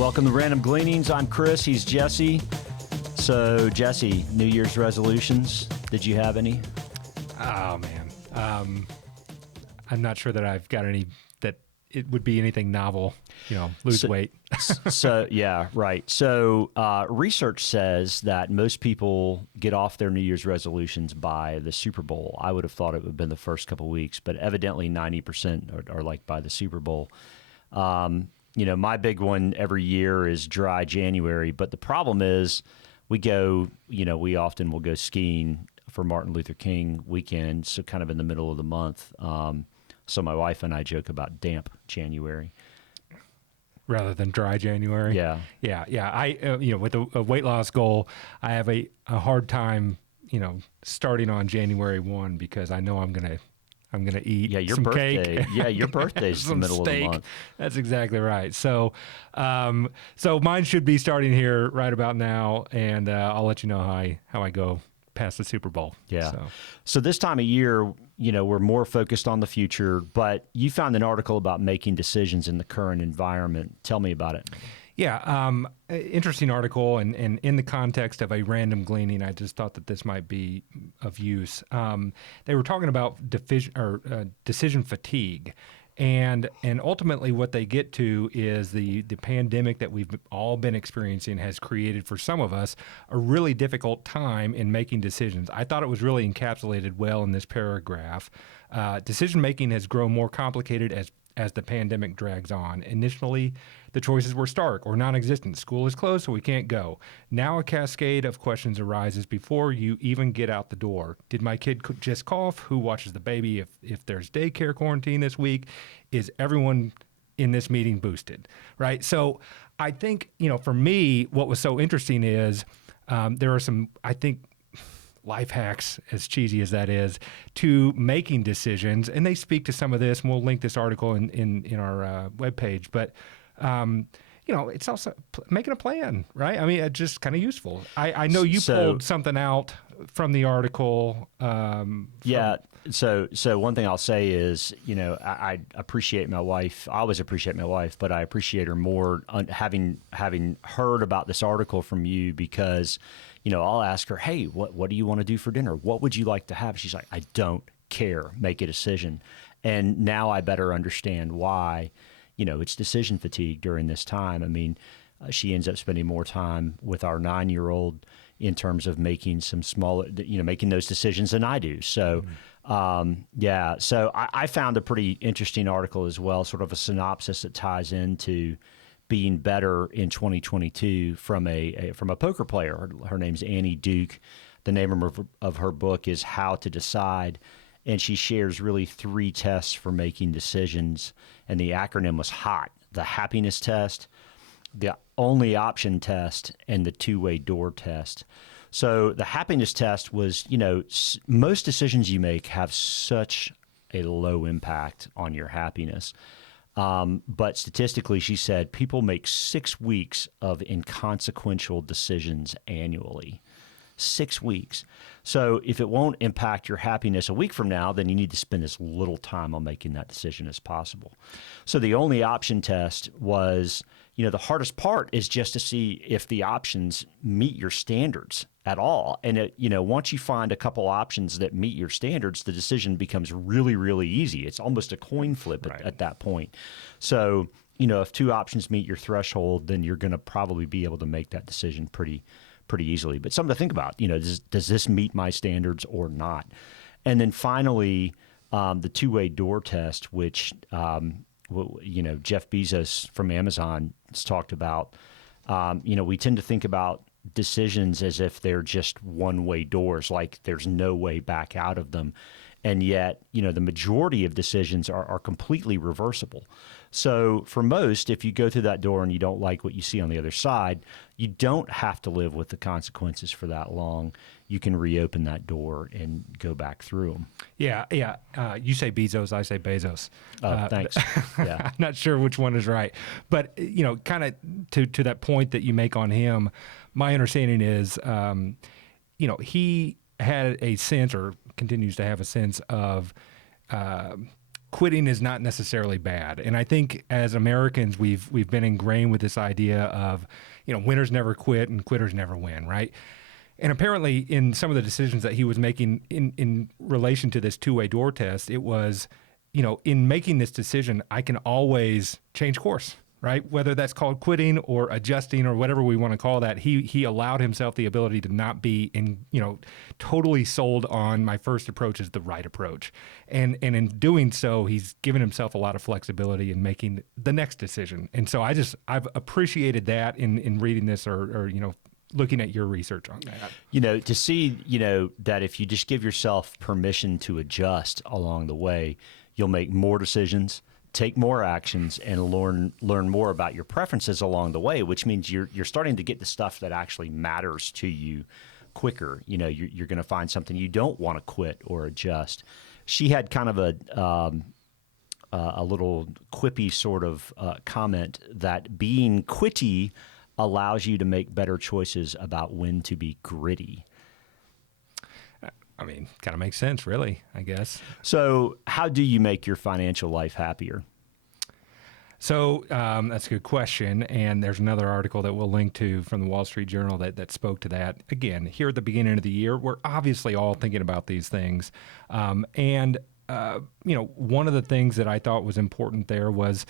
Welcome to Random Gleanings. I'm Chris. He's Jesse. So, Jesse, New Year's resolutions. Did you have any? Oh, man. I'm not sure that I've got any, that it would be anything novel, lose weight. Yeah, right. So research says that most people get off their New Year's resolutions by the Super Bowl. I would have thought it would have been the first couple of weeks, but evidently 90% are like by the Super Bowl. My big one every year is dry January, but the problem is we often will go skiing for Martin Luther King weekend, so kind of in the middle of the month. So my wife and I joke about damp January. Rather than dry January. Yeah. I, with a weight loss goal, I have a hard time, starting on January 1 because I know I'm gonna eat your some birthday. cake. Yeah, your birthday's the middle steak. of the month. That's exactly right. So mine should be starting here right about now, and I'll let you know how I go past the Super Bowl. Yeah. So this time of year, we're more focused on the future, but you found an article about making decisions in the current environment. Tell me about it. Yeah, interesting article, and in the context of a random gleaning, I just thought that this might be of use. They were talking about decision fatigue, and ultimately what they get to is the pandemic that we've all been experiencing has created for some of us a really difficult time in making decisions. I thought it was really encapsulated well in this paragraph. Decision making has grown more complicated as the pandemic drags on. Initially, the choices were stark or non-existent. School is closed, so we can't go. Now a cascade of questions arises before you even get out the door. Did my kid just cough? Who watches the baby? If there's daycare quarantine this week, is everyone in this meeting boosted? Right? So I think, for me, what was so interesting is there are some, I think, life hacks, as cheesy as that is, to making decisions. And they speak to some of this, and we'll link this article in our webpage. But, it's also making a plan, right? I mean, it's just kind of useful. I know you pulled something out from the article. So one thing I'll say is, I appreciate my wife. I always appreciate my wife, but I appreciate her more having heard about this article from you because, I'll ask her, hey, what do you want to do for dinner? What would you like to have? She's like, I don't care. Make a decision. And now I better understand why, it's decision fatigue during this time. I mean, she ends up spending more time with our 9-year-old in terms of making some smaller, making those decisions than I do. So, So I found a pretty interesting article as well, sort of a synopsis that ties into being better in 2022 from a poker player. Her name's Annie Duke. The name of her book is How to Decide, and she shares really 3 tests for making decisions, and the acronym was HOT: the happiness test, the only option test, and the two-way door test. So the happiness test was, most decisions you make have such a low impact on your happiness. But statistically, she said, people make 6 weeks of inconsequential decisions annually. 6 weeks. So if it won't impact your happiness a week from now, then you need to spend as little time on making that decision as possible. So the only option test was, the hardest part is just to see if the options meet your standards at all. And once you find a couple options that meet your standards, the decision becomes really, really easy. It's almost a coin flip at that point. So, if 2 options meet your threshold, then you're going to probably be able to make that decision pretty easily. But something to think about, does this meet my standards or not? And then finally, the two-way door test, which, Jeff Bezos from Amazon has talked about. We tend to think about decisions as if they're just one-way doors, like there's no way back out of them. And yet, the majority of decisions are completely reversible. So for most, if you go through that door and you don't like what you see on the other side, you don't have to live with the consequences for that long. You can reopen that door and go back through them. Yeah. You say Bezos, I say Bezos. Oh, thanks. Yeah. I'm not sure which one is right. But, kind of to that point that you make on him, my understanding is, he had a sense, or continues to have a sense of quitting is not necessarily bad. And I think as Americans, we've been ingrained with this idea of, winners never quit and quitters never win, right? And apparently in some of the decisions that he was making in relation to this two-way door test, it was, in making this decision, I can always change course, right? Whether that's called quitting or adjusting or whatever we want to call that, he allowed himself the ability to not be totally sold on my first approach is the right approach. And in doing so, he's given himself a lot of flexibility in making the next decision. And so I've appreciated that in reading this or looking at your research on that. To see, that if you just give yourself permission to adjust along the way, you'll make more decisions, take more actions, and learn more about your preferences along the way, which means you're starting to get the stuff that actually matters to you quicker. You're going to find something you don't want to quit or adjust. She had kind of a little quippy sort of comment that being quitty allows you to make better choices about when to be gritty. I mean, kind of makes sense, really, I guess. So how do you make your financial life happier? So that's a good question. And there's another article that we'll link to from the Wall Street Journal that spoke to that. Again, here at the beginning of the year, we're obviously all thinking about these things. One of the things that I thought was important there was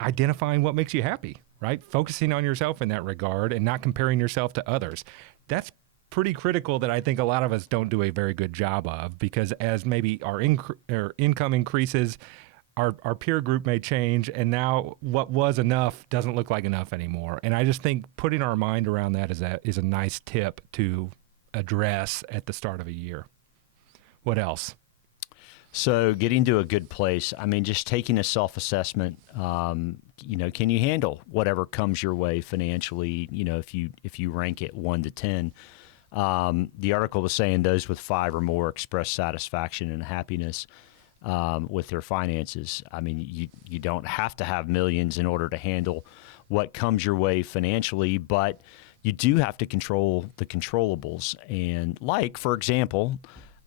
identifying what makes you happy, right? Focusing on yourself in that regard and not comparing yourself to others. That's pretty critical that I think a lot of us don't do a very good job of, because as maybe our income increases, our peer group may change, and now what was enough doesn't look like enough anymore. And I just think putting our mind around that is a nice tip to address at the start of a year. What else? So getting to a good place, I mean, just taking a self-assessment, can you handle whatever comes your way financially, if you rank it 1 to 10. The article was saying those with 5 or more express satisfaction and happiness with their finances. I mean, you don't have to have millions in order to handle what comes your way financially, but you do have to control the controllables. And for example,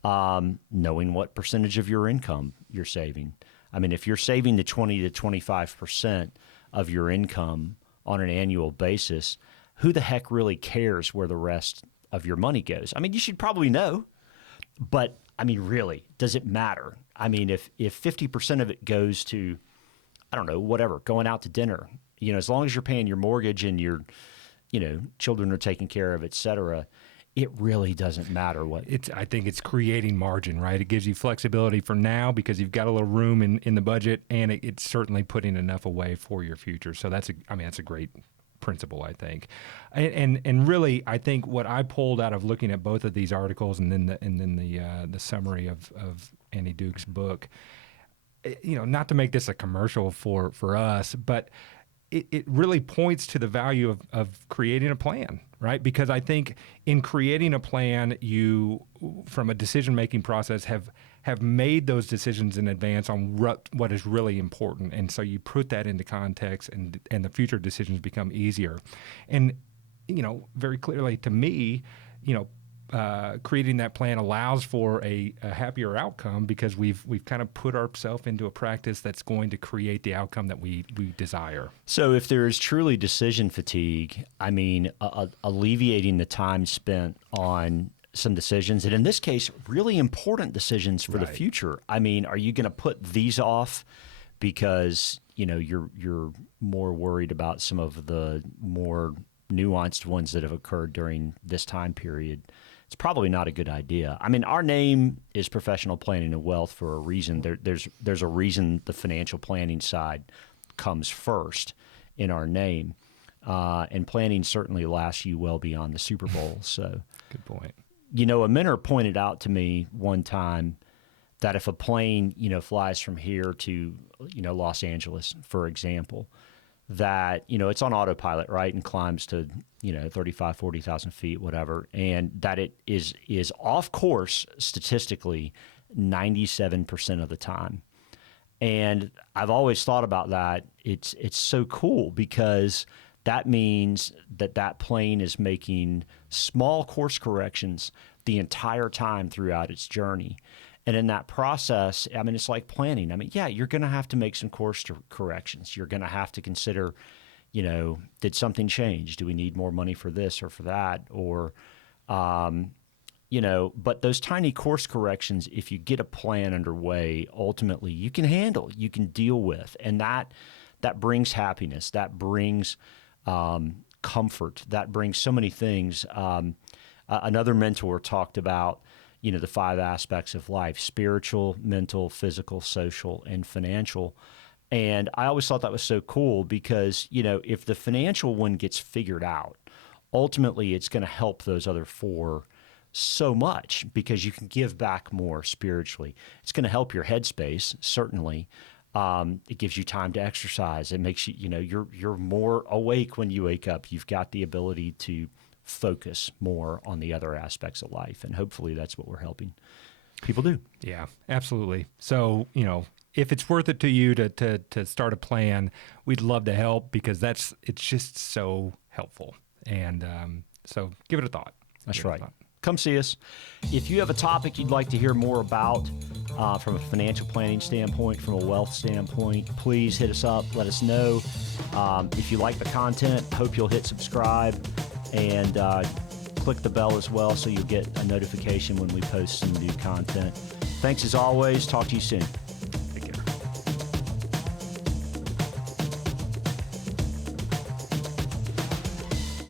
knowing what percentage of your income you're saving. I mean, if you're saving the 20 to 25% of your income on an annual basis, who the heck really cares where the rest of your money goes? I mean, you should probably know, but I mean, really, does it matter? I mean, if 50% of it goes to, I don't know, whatever, going out to dinner, as long as you're paying your mortgage and your, children are taken care of, et cetera, it really doesn't matter what. I think it's creating margin, right? It gives you flexibility for now because you've got a little room in the budget, and it's certainly putting enough away for your future. So that's a great principle, I think. And really, I think what I pulled out of looking at both of these articles and then the summary of Andy Duke's book, not to make this a commercial for us, but it really points to the value of creating a plan, right? Because I think in creating a plan, you, from a decision-making process, have made those decisions in advance on what is really important. And so you put that into context, and the future decisions become easier. And, very clearly to me, creating that plan allows for a happier outcome because we've kind of put ourselves into a practice that's going to create the outcome that we desire. So if there is truly decision fatigue, I mean, alleviating the time spent on some decisions, and in this case, really important decisions for the future. I mean, are you going to put these off because, you're more worried about some of the more nuanced ones that have occurred during this time period? It's probably not a good idea. I mean, our name is Professional Planning and Wealth for a reason. There's a reason the financial planning side comes first in our name. And planning certainly lasts you well beyond the Super Bowl. So, good point. A mentor pointed out to me one time that if a plane, flies from here to, Los Angeles, for example, that, it's on autopilot, right? And climbs to, 35, 40,000 feet, whatever. And that it is off course statistically 97% of the time. And I've always thought about that. It's so cool because that means that plane is making small course corrections the entire time throughout its journey. And in that process, I mean, it's like planning. I mean, yeah, you're going to have to make some course corrections. You're going to have to consider, did something change? Do we need more money for this or for that? Or, but those tiny course corrections, if you get a plan underway, ultimately you can handle, you can deal with. And that brings happiness, that brings comfort, that brings so many things. Another mentor talked about, the 5 aspects of life: spiritual, mental, physical, social, and financial. And I always thought that was so cool because, if the financial one gets figured out, ultimately it's going to help those other 4 so much because you can give back more spiritually. It's going to help your headspace, certainly. It gives you time to exercise. It makes you, you're more awake when you wake up. You've got the ability to focus more on the other aspects of life. And hopefully that's what we're helping people do. Yeah, absolutely. So, if it's worth it to you to start a plan, we'd love to help because it's just so helpful. And so give it a thought. That's right. Come see us. If you have a topic you'd like to hear more about from a financial planning standpoint, from a wealth standpoint, please hit us up. Let us know. If you like the content, hope you'll hit subscribe and click the bell as well so you'll get a notification when we post some new content. Thanks as always. Talk to you soon.